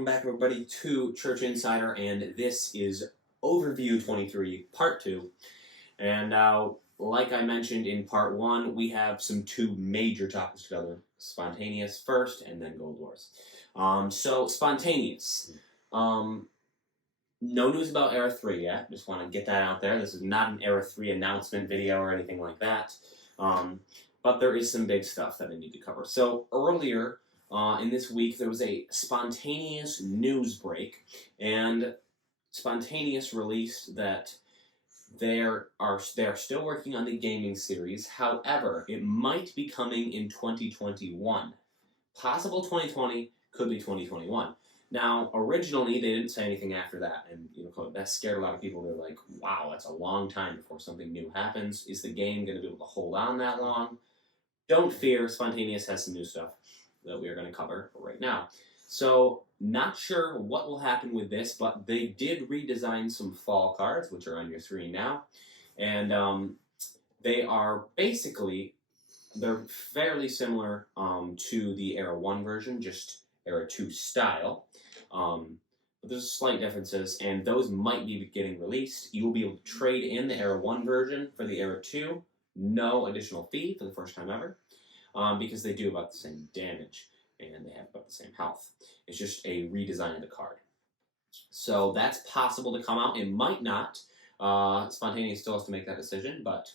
welcome back everybody to Church Insider, and this is Overview 23, Part 2. And like I mentioned in Part 1, we have two major topics to cover. Spontaneous first, and then Gold Wars. So, Spontaneous. No news about Era 3 yet, just want to get that out there. This is not an Era 3 announcement video or anything like that. But there is some big stuff that I need to cover. So, earlier in this week, there was a Spontaneous news break, and Spontaneous released that they are still working on the gaming series. However, it might be coming in 2021. Possible 2020, could be 2021. Now, originally, they didn't say anything after that, and that scared a lot of people. They're like, wow, that's a long time before something new happens. Is the game going to be able to hold on that long? Don't fear, Spontaneous has some new stuff that we are going to cover right now. So, not sure what will happen with this, but they did redesign some fall cards, which are on your screen now, and they are basically, they're fairly similar to the Era 1 version, just Era 2 style. But there's slight differences, and those might be getting released. You will be able to trade in the Era 1 version for the Era 2. No additional fee for the first time ever, because they do about the same damage, and they have about the same health. It's just a redesign of the card. So that's possible to come out. It might not. Spontaneous still has to make that decision, but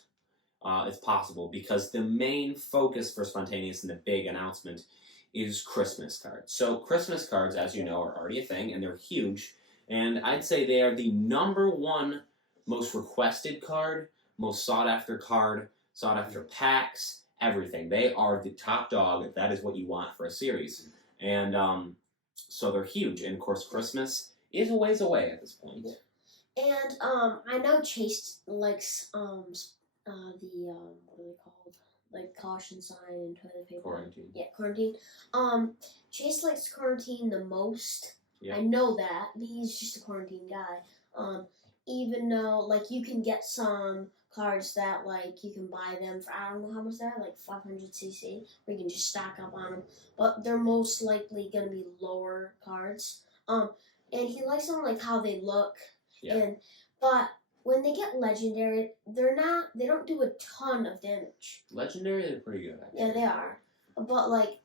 it's possible, because the main focus for Spontaneous and the big announcement is Christmas cards. So Christmas cards, as you know, are already a thing, and they're huge. And I'd say they are the #1 most requested card, most sought-after card, sought-after packs, everything. They are the top dog if that is what you want for a series. And so they're huge. And, of course, Christmas is a ways away at this point. And I know Chase likes what are they called? Like caution sign and toilet paper. Quarantine. Yeah, quarantine. Chase likes quarantine the most. Yeah. I know that. He's just a quarantine guy. Even though, like, you can get some cards that, like, you can buy them for, I don't know how much they're, like 500cc, or you can just stack up on them. But they're most likely going to be lower cards. And he likes them, like, how they look. Yeah. But when they get legendary, they don't do a ton of damage. Legendary, they're pretty good, actually. Yeah, they are. But like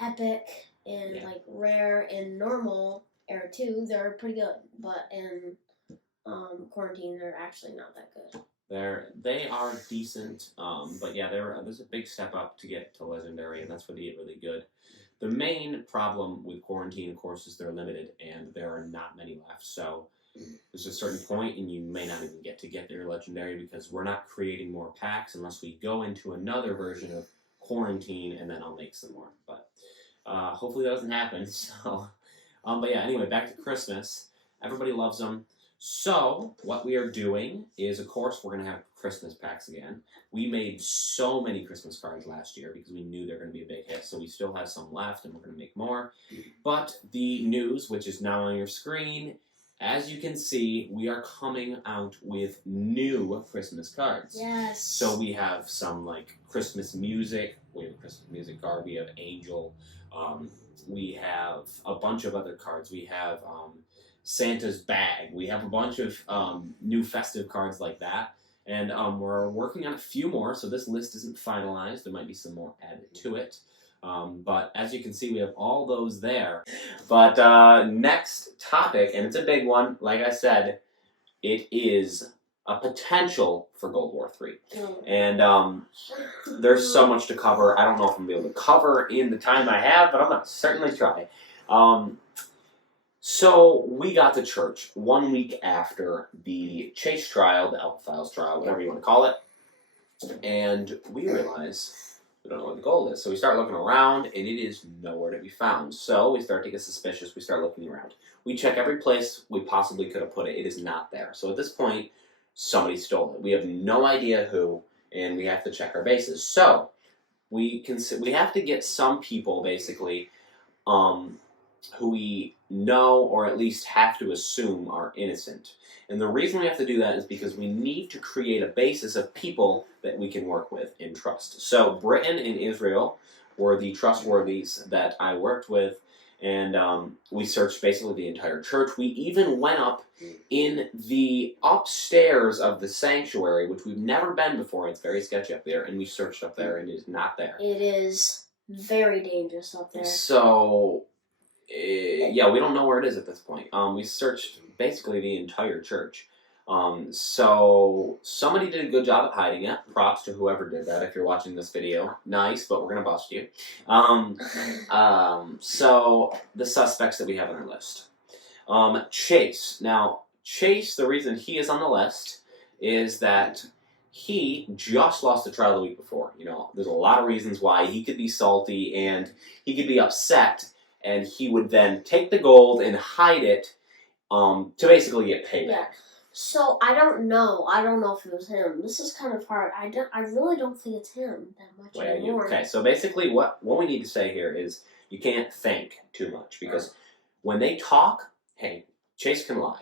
epic and like rare and normal Era 2, they're pretty good. But in quarantine, they're actually not that good. They are decent, but yeah, there's a big step up to get to legendary, and that's where they get really good. The main problem with quarantine, of course, is they're limited, and there are not many left. So there's a certain point, and you may not even get their legendary, because we're not creating more packs unless we go into another version of quarantine, and then I'll make some more. But hopefully that doesn't happen. So, but yeah, anyway, back to Christmas. Everybody loves them. So what we are doing is, of course, we're going to have Christmas packs again. We made so many Christmas cards last year because we knew they're going to be a big hit. So we still have some left, and we're going to make more. But the news, which is now on your screen, as you can see, we are coming out with new Christmas cards. Yes. So we have some, like, Christmas music. We have a Christmas music card. We have Angel. We have a bunch of other cards. We have Santa's bag. We have a bunch of new festive cards like that. And we're working on a few more, so this list isn't finalized. There might be some more added to it. But as you can see, we have all those there. But next topic, and it's a big one, like I said, it is a potential for Gold War 3. And there's so much to cover. I don't know if I'm going to be able to cover in the time I have, but I'm going to certainly try. So we got to church 1 week after the Chase trial, the Alpha Files trial, whatever you want to call it. And we realize we don't know what the goal is. So we start looking around, and it is nowhere to be found. So we start to get suspicious. We start looking around. We check every place we possibly could have put it. It is not there. So at this point, somebody stole it. We have no idea who, and we have to check our bases. So we have to get some people, basically, who we know or at least have to assume are innocent. And the reason we have to do that is because we need to create a basis of people that we can work with and trust. So Britain and Israel were the trustworthies that I worked with, And we searched basically the entire church. We even went up in the upstairs of the sanctuary, which we've never been before. It's very sketchy up there, and we searched up there, and it is not there. It is very dangerous up there. So, yeah, we don't know where it is at this point. We searched basically the entire church. So somebody did a good job at hiding it. Props to whoever did that. If you're watching this video, nice, but we're gonna bust you. So the suspects that we have on our list, Chase. Now, Chase, the reason he is on the list is that he just lost the trial the week before. You know, there's a lot of reasons why he could be salty and he could be upset, and he would then take the gold and hide it to basically get payback. Yeah. So I don't know. I don't know if it was him. This is kind of hard. I really don't think it's him that much anymore. Okay, so basically what we need to say here is you can't think too much, because when they talk, hey, Chase can lie.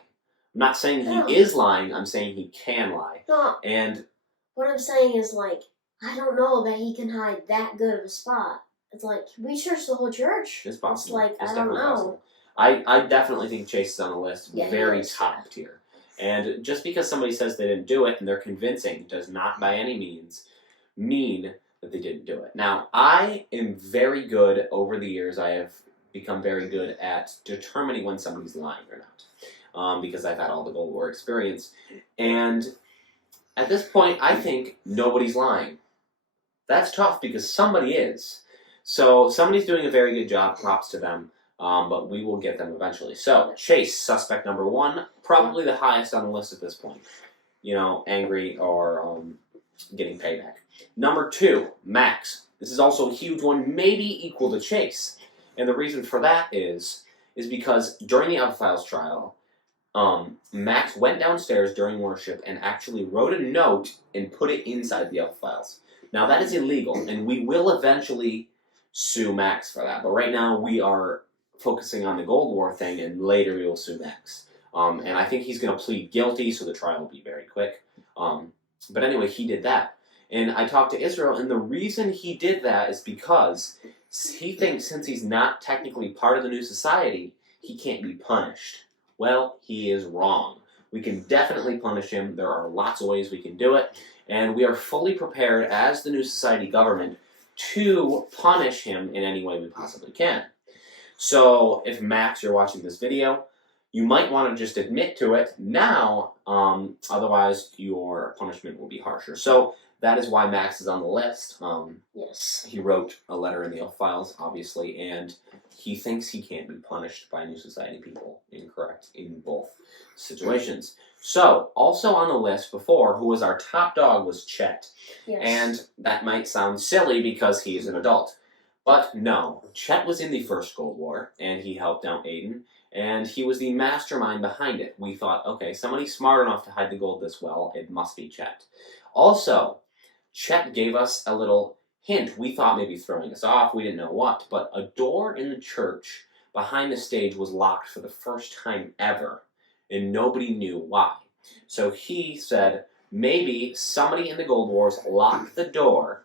I'm not saying he is lying, I'm saying he can lie. No, and what I'm saying is, like, I don't know that he can hide that good of a spot. It's like, we searched the whole church. It's possible. It's like, it's I don't know. Possible. I definitely think Chase is on the list, Yeah, very top tier. And just because somebody says they didn't do it and they're convincing does not by any means mean that they didn't do it. Now, I am very good, over the years, I have become very good at determining when somebody's lying or not, because I've had all the Gold War experience. And at this point, I think nobody's lying. That's tough because somebody is. So somebody's doing a very good job, props to them. But we will get them eventually. So, Chase, suspect number 1, probably the highest on the list at this point. You know, angry or getting payback. Number 2, Max. This is also a huge one, maybe equal to Chase. And the reason for that is because during the Alpha-Files trial, Max went downstairs during worship and actually wrote a note and put it inside the Alpha-Files. Now, that is illegal, and we will eventually sue Max for that. But right now, we are focusing on the Gold War thing, and later we will sue Max. And I think he's going to plead guilty, so the trial will be very quick. But anyway, he did that. And I talked to Israel, and the reason he did that is because he thinks since he's not technically part of the New Society, he can't be punished. Well, he is wrong. We can definitely punish him. There are lots of ways we can do it. And we are fully prepared as the New Society government to punish him in any way we possibly can. So, if Max, you're watching this video, you might want to just admit to it now, otherwise your punishment will be harsher. So, that is why Max is on the list. Yes. He wrote a letter in the Alpha-Files, obviously, and he thinks he can't be punished by New Society people. Incorrect in both situations. So, also on the list before, who was our top dog, was Chet. Yes. And that might sound silly because he is an adult. But no, Chet was in the First Gold War, and he helped out Aiden, and he was the mastermind behind it. We thought, okay, somebody smart enough to hide the gold this well, it must be Chet. Also, Chet gave us a little hint. We thought maybe throwing us off, we didn't know what, but a door in the church behind the stage was locked for the first time ever, and nobody knew why. So he said, maybe somebody in the Gold Wars locked the door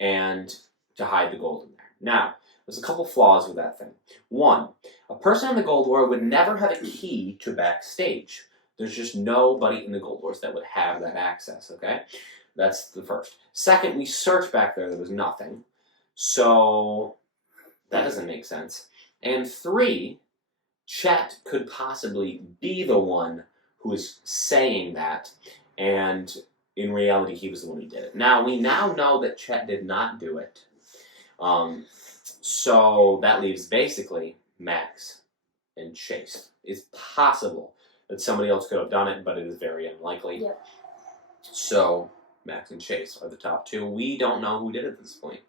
and to hide the gold in there. Now, there's a couple flaws with that thing. 1, a person in the Gold War would never have a key to backstage. There's just nobody in the Gold Wars that would have that access, okay? That's the first. Second, we searched back there was nothing. So, that doesn't make sense. And 3, Chet could possibly be the one who is saying that, and in reality, he was the one who did it. Now, we now know that Chet did not do it. So that leaves basically Max and Chase. It's possible that somebody else could have done it, but it is very unlikely. Yep. So Max and Chase are the top 2. We don't know who did it at this point.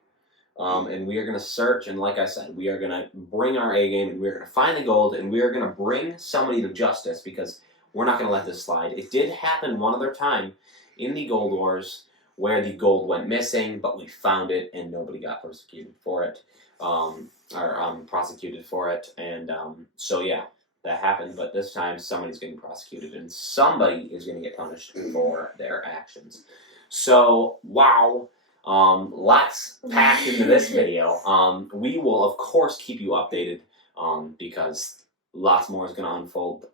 And we are going to search, and like I said, we are going to bring our A game, and we are going to find the gold, and we are going to bring somebody to justice, because we're not going to let this slide. It did happen one other time in the Gold Wars, where the gold went missing, but we found it and nobody got persecuted for it, prosecuted for it, and so yeah, that happened, but this time somebody's getting prosecuted and somebody is going to get punished for their actions. So, wow, lots packed into this video. We will, of course, keep you updated because lots more is going to unfold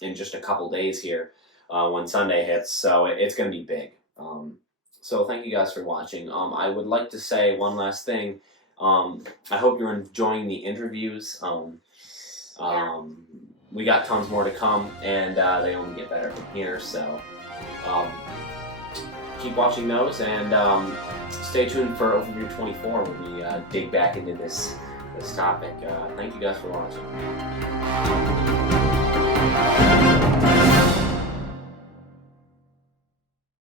in just a couple days here when Sunday hits. So it's going to be big. So thank you guys for watching. I would like to say one last thing. I hope you're enjoying the interviews. We got tons more to come, and they only get better from here. So keep watching those, and stay tuned for Overview 24 when we dig back into this topic. Thank you guys for watching.